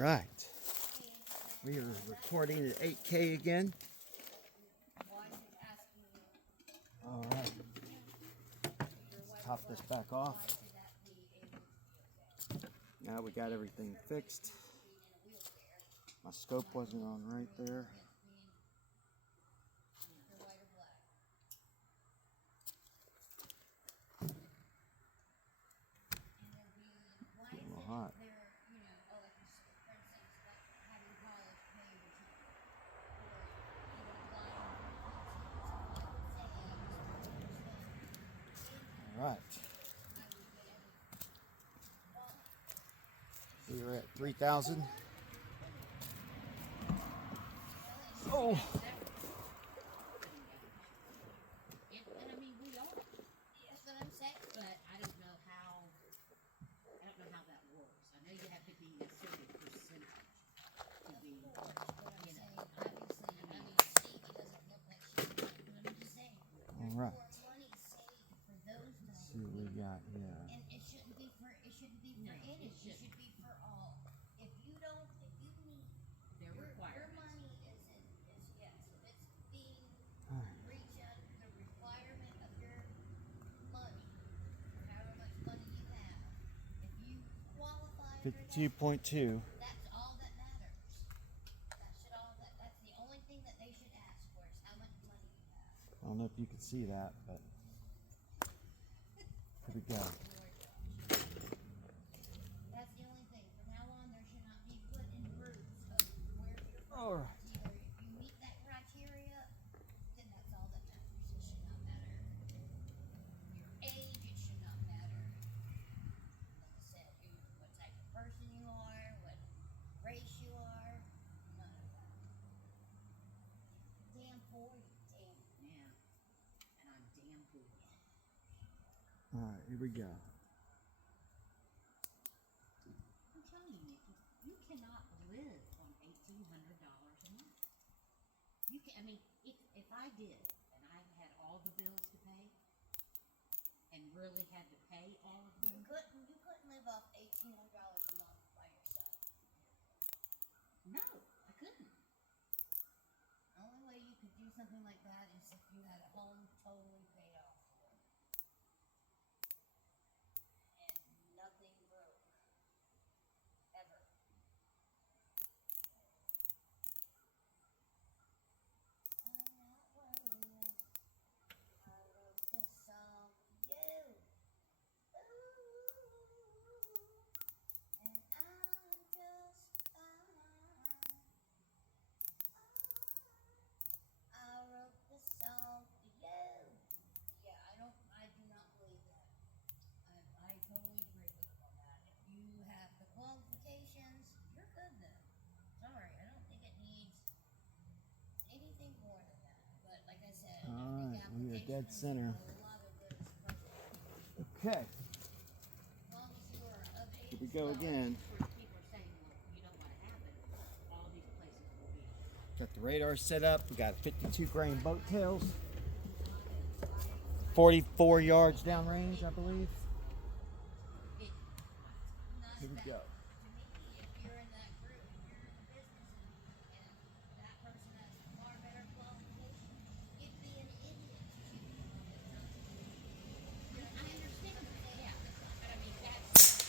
Right. We are recording at 8K again. All right. Let's top this back off. Now we got everything fixed. My scope wasn't on right there. Getting a little hot. All right. We were at 3,000. Oh. All right. Let's see what we got here. And it shouldn't be for any. It should be for all. If you need your money is yes. If it's being reached under the requirement of your money, or however much money you have, if you qualify for that, 52.2. that's all that matters. That's the only thing that they should ask for is how much money you have. I don't know if you can see that, but here we go. That's the only thing. From now on, there should not be put in groups of where you're from. All right. Either if you meet that criteria, then that's all that matters. It should not matter your age. It should not matter, like I said, what type of person you are, what race you are. None of that. Damn poor, you damn. Yeah. And I'm damn poor. All right, here we go. I'm telling you, Nikki, you cannot live on $1,800 a month. You can. I mean, if I did, and I had all the bills to pay, and really had to pay all of them, You couldn't live off $1,800 a month by yourself. no, I couldn't. The only way you could do something like that is if you had a home totally paid off for. And nothing broke. Ever. I'm not worried. I wrote this song for you. Ooh. And I'm just fine. I wrote this song for you. Yeah, I do not believe that. I totally agree with him on that. If you have the qualifications, you're good then. Sorry, I don't think it needs anything more than that. But like I said, All I think right, we are dead applications, center. a lot of this questions. Okay, As long as you are of age. here we go again. Where people are saying, well, you know what happened, all these places will be. Got the radar set up. We got 52 grain boat tails. 44 yards downrange, I believe. Here we go. To me, if you're in that group, if you're in the business and that person has far better qualifications, you'd be an idiot to keep them on the job. I understand that, yeah. But I mean, that's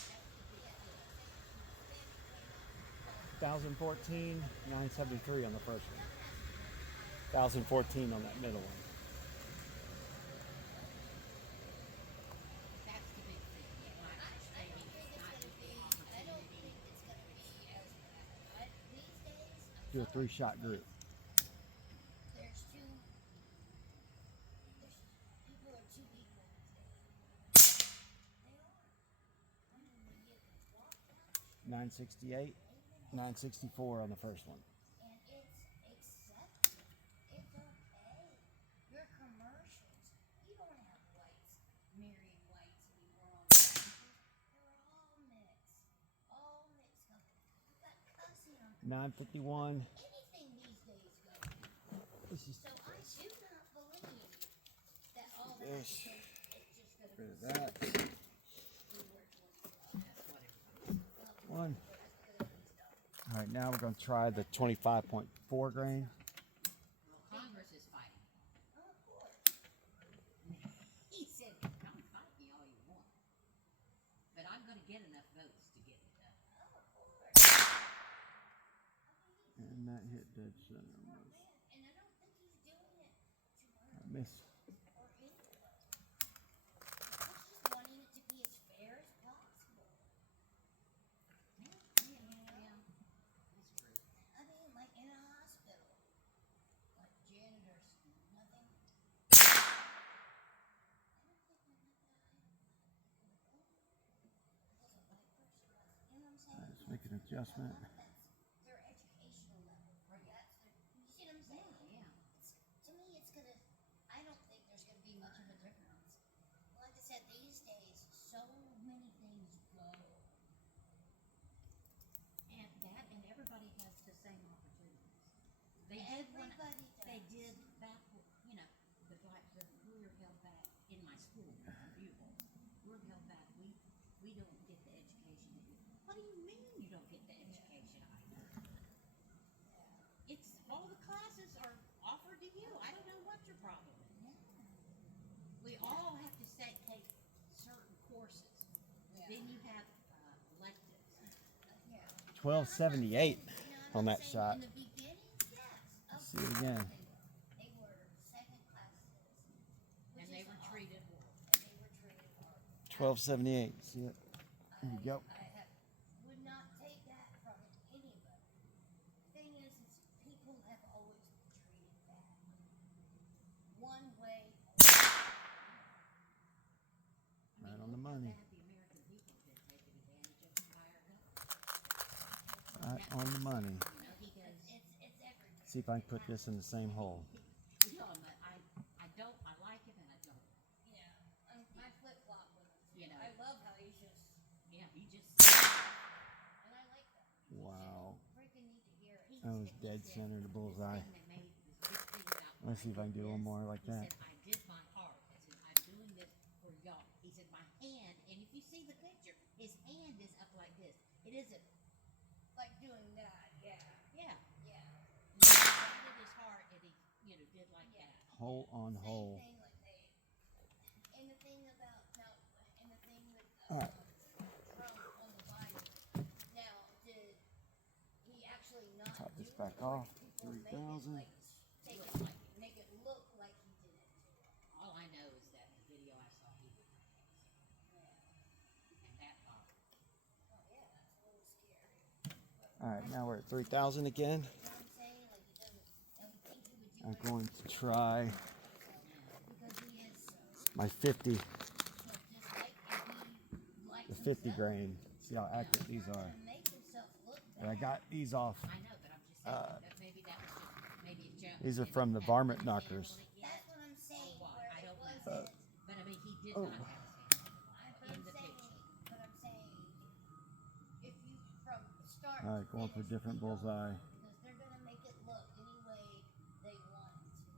1,014, 973 on the first one. 1,014 on that middle one. the big thing. Not understanding, not the I don't opportunity. think it's going to be as bad. These days, Do a 3-shot group. there's people are too equal these days. They are. I mean, when you walk down the street, 968, 964 on the first one. and it's accepted. It's okay. Your commercials, you don't have whites marrying whites anymore on the campus. They're all mixed. All mixed companies. You got cussing on 951. anything these days go. This is So I do not believe that all that This. is it's just going to rid be of that. one. All right, now we're going to try the 25.4 grain. Well, Congress is fighting. Oh, of course. He said, "Come fight me all you want, but I'm going to get enough votes to get it done." Oh, of course. And that hit dead center almost. And I don't think he's doing it to I earn miss. or anyone. He's just wanting it to be as fair as possible. Yeah, that's true. I mean, like in a hospital, like janitors, nothing. I don't think when that guy was a white person, you know what I'm All saying? right, let's make an adjustment. A lot of that's their educational level. Right. That's their, you see what I'm saying? Yeah. It's, to me, it's gonna. I don't think there's gonna be much of a difference. Like I said, these days, so many things go. And that, and everybody has the same opportunities. They did when Everybody they does. did back, you know, the blacks. We were held back in my school, Bugle. We're held back. We don't get the education that you. What do you mean you don't get the education I get? It's all the classes are offered to you. I don't know what your problem is. We all have to take certain courses. Then you have electives. Yeah. 1278 on that saying shot. In the beginning, yes. Of See it again. course They were second-class citizens. And they were treated well. And they were treated horribly. 1278. See it? There you go. Would not take that from anybody. Thing is people have always been treated bad. One way or Right on the money. Bad the American people have been taken advantage of by our government. Right on the money. You know, because it's everywhere. See if I can put this in the same hole. you know, I don't, I like him and I don't. Yeah. I flip-flop with him. You know. I love how he's just, Yeah, he just. and I like that. Wow. Freaking need to hear it. That was dead center to bullseye. Let's see if I can do one more like He that. said, I did my heart. I said, I'm doing this for y'all. He said, my hand, and if you see the picture, his hand is up like this. It isn't. Like doing that, yeah. Yeah. Yeah. He did his heart, and he, you know, did like Yeah. that. Hole on Same hole. thing like they, and the thing about, now, and the thing with Alright. Trump on the Biden, now, did he actually not Top do this back it, or off. did people 3,000. make it look like he did it to him? All I know is that the video I saw, he did my hands. Yeah. And that bothered me. Oh, yeah, that's a little scary. Alright, now we're at 3,000 again. You know what I'm saying? Like, he doesn't, don't think he would do I'm it going to try because he is so, my 50, just like, if he likes the 50 himself, grain. See how accurate these he's not are. gonna make himself look And I bad. got these off. I know, but I'm just saying that maybe that was just maybe a joke. These are and from he the hadn't varmint put his hand knockers. on it yet. That's what I'm saying, Or what? where I it don't know. wasn't. But I mean, he did Oh. not have his hand in the picture. But I'm saying, if you from start Alright, to going for a finish, different you don't bullseye. know, because they're gonna make it look any way they want it to.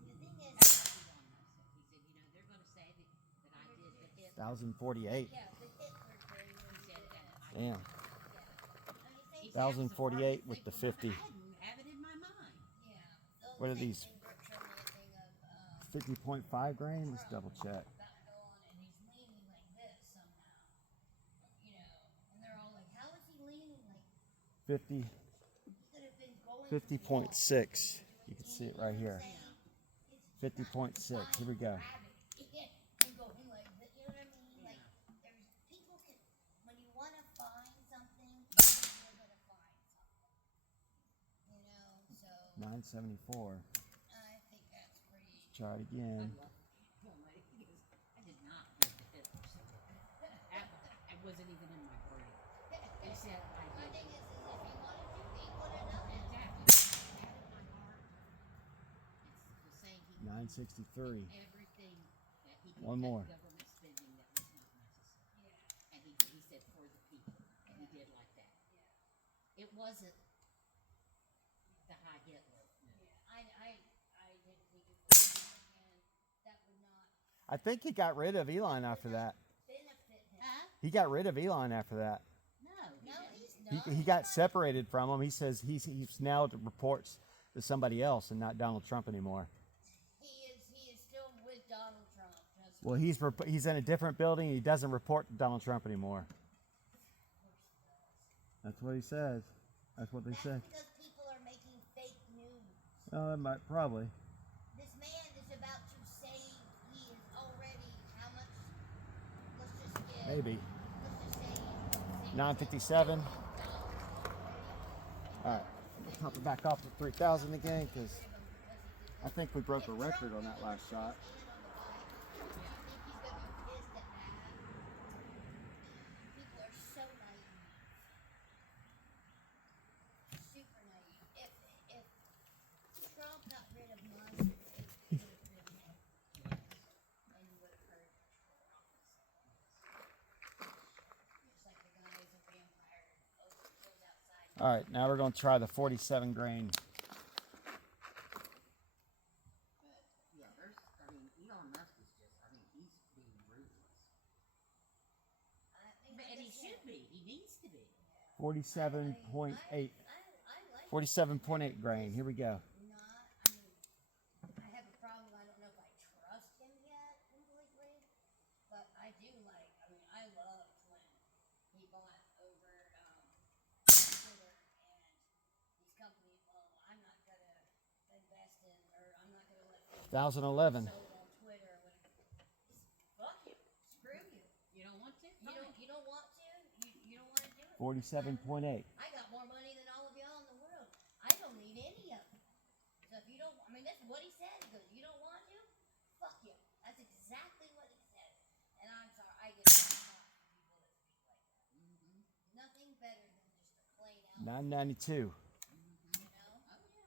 See, the thing is, That's what Elon Musk said. He said, you know, they're going to say that I did the hit. 1,048. yeah, the Hitler thing when He he said did that. that. I Damn. Yeah. I mean, He same said it was the 1,048 farthest with thing the from 50. I didn't have it in my mind. Yeah. The What are thing- these? thing Brooke showed me a thing of, 50.5 grain? Let's double check. about to go on, and he's leaning like this somehow. You know, and they're all like, how is he leaning like 50, he could have been going 50.6. You can see it right here. 50.6. Here we go. And going like that, you know what I mean? Like, there's people can, when you want to find something, you're gonna find something. You know, so 974. I think that's pretty. Try it I again. love him. He goes, I did not get the Hitler symbol. It wasn't even in my brain. He said I My did. thing is if he wanted to, he would have done it. Exactly. I had it in my heart. It's the saying he 963. everything that he could One cut more. government spending that was not necessary. Yeah. And he said for the people. And he did like that. Yeah. It wasn't the high Hitler. No. Yeah. I didn't think it was, and that would not I think he got rid of Elon after that. benefit him. Huh? He got rid of Elon after that. No, No, he's He got separated from him. He says he's now reports to somebody else and not Donald Trump anymore. He is still with Donald Trump. Well, he's in a different building. He doesn't report to Donald Trump anymore. That's what he says. That's what they say. That's because people are making fake news. Oh, that might probably. This man is about to say he is already how much? Let's just get. Maybe. Let's just say 957. All right, we'll top it back off to 3,000 again because I think we broke a record on that last shot. People are so naive. Super naive. If Trump got rid of Musk, he would have been dead. And you would have heard just like the guy is a vampire goes outside. All right, now we're going to try the 47 grain. Yeah, I mean, Elon Musk is just, I mean, he's being ruthless. And he should be. He needs to be. 47.8. I like 47.8 grain. Here we go. I have a problem. I don't know if I trust him yet completely, but I do like. I mean, I loved when he bought over Twitter and these companies. Well, I'm not gonna invest in, or I'm not gonna let. 1,011. Sold on Twitter. Fuck you. Screw you. You don't want to? You don't. You don't want to. You don't want to do it. 47.8. I got more money than all of y'all in the world. I don't need any of it. So if you don't, I mean, that's what he said. He goes, you don't want to? Fuck you. That's exactly what he said. And I'm sorry, I get people that speak like that. Nothing better than just a plain out. 992. You know?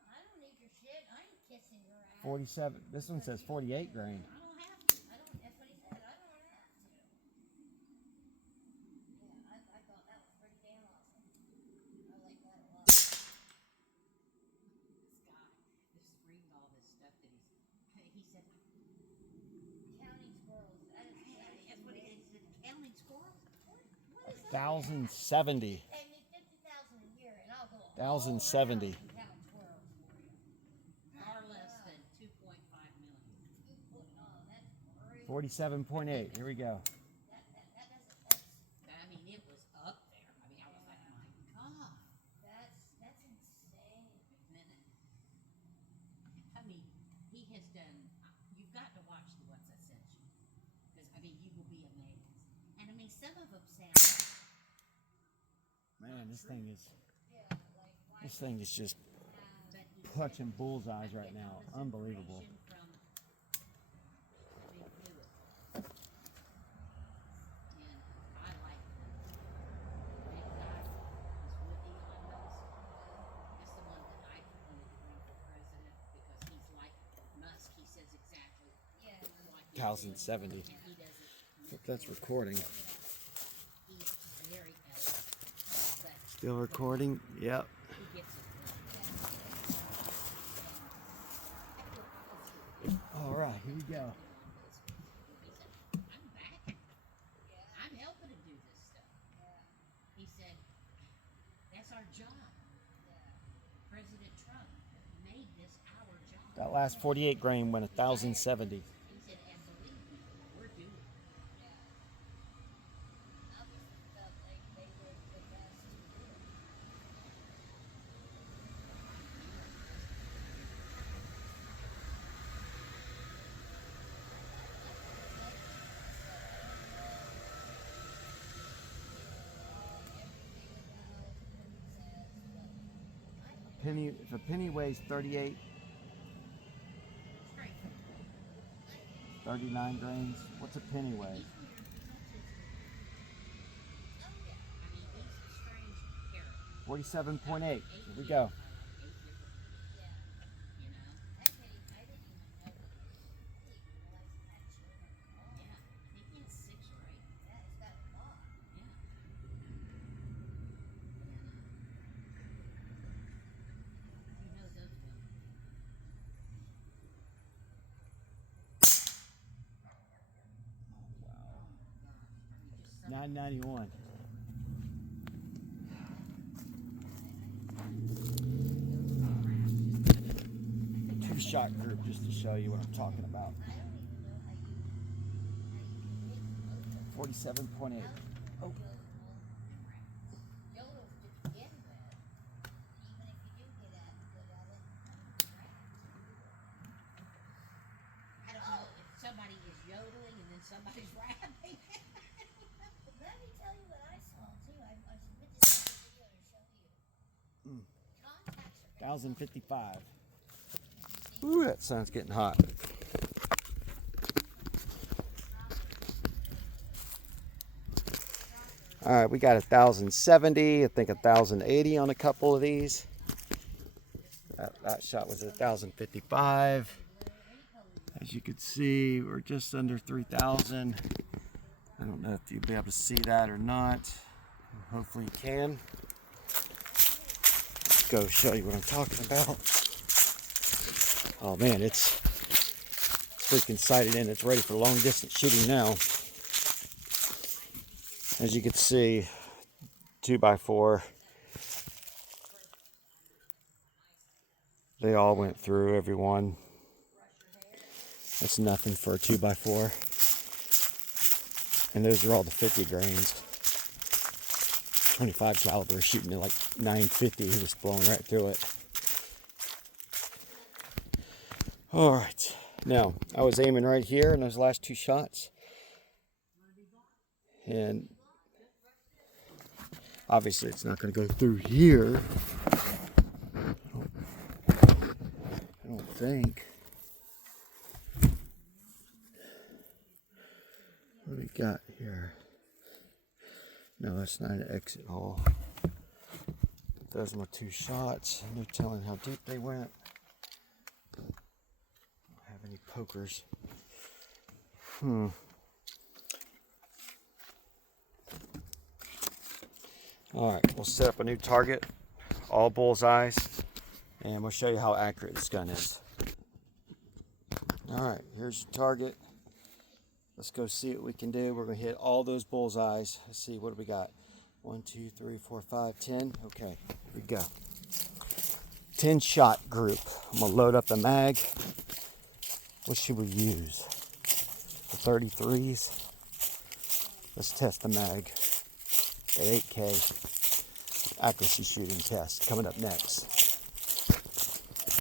I don't need your shit. I ain't kissing your ass. 47. This one says 48 grain. I don't have to. That's what he said. I don't have to. Yeah, I thought that was pretty damn awesome. I like that a lot. This guy, just reading all this stuff that he said, Counting squirrels. that's what he said, counting squirrels? What is that? 1,070. Pay me $50,000 a year and I'll go 1,070. and count squirrels for you. Far less than 2.5 million. That's great. 47.8. Here we go. That doesn't. I mean, it was up there. I mean, I was like, my God. That's insane. I mean, he has done, you've got to watch the ones I sent you. Because, I mean, you will be amazed. And, I mean, some of them sound, Man, this thing is Yeah, like why this thing is just but he punching bullseyes right now. Unbelievable. from the big Lewis. And I like the big guy is with Elon Musk. That's the one that I wanted to run for president because he's like Musk. He says exactly yeah. what he 1,070. and he doesn't. If that's recording. He's very elegant. But Still recording? Yep. he gets it. All right, here we go. I'm back. I'm helping to do this stuff. He said, that's our job. President Trump made this our job. That last 48 grain went 1,070. He said, and believe me, we're doing it. Obviously felt like they were the best to do it. Penny, if a penny weighs 38, Straight. 39 grains, what's a penny weigh? I mean, he's a strange character. 47.8. Here we go. You know? I didn't even know that. I didn't even realize it had children. Yeah. I think he has 6 or 8. Yeah, it's got a lot. Yeah. You know those women. Wow. Gosh. I mean, just some 991. shot group just to show you what I'm talking about. I don't even know how you can hit 47.8. Oh. Yodel to begin with, even if you do get at good at it, I don't know if somebody is yodeling and then somebody's rapping. let me tell you what I saw too. I submitted this video to show you. Contacts are 1,055. Ooh, that sun's getting hot. All right, we got 1,070. I think 1,080 on a couple of these. That shot was 1,055. As you can see, we're just under 3,000. I don't know if you'll be able to see that or not. Hopefully you can. Let's go show you what I'm talking about. Oh man, it's freaking sighted in. It's ready for long distance shooting now. As you can see, 2x4. They all went through, every one. That's nothing for a 2x4. And those are all the 50 grains. 25 caliber shooting at like 950, just blowing right through it. All right, now I was aiming right here in those last two shots, and obviously it's not going to go through here. I don't think. What do we got here? No, that's not an exit hole. Those are my two shots. No telling how deep they went. Don't have any pokers. Alright, we'll set up a new target. All bullseyes. And we'll show you how accurate this gun is. Alright, here's your target. Let's go see what we can do. We're going to hit all those bullseyes. Let's see, what do we got? 1, 2, 3, 4, 5, 10. Okay, here we go. 10 shot group. I'm going to load up the mag. What should we use? The 33s. Let's test the mag at 8K. Accuracy shooting test coming up next.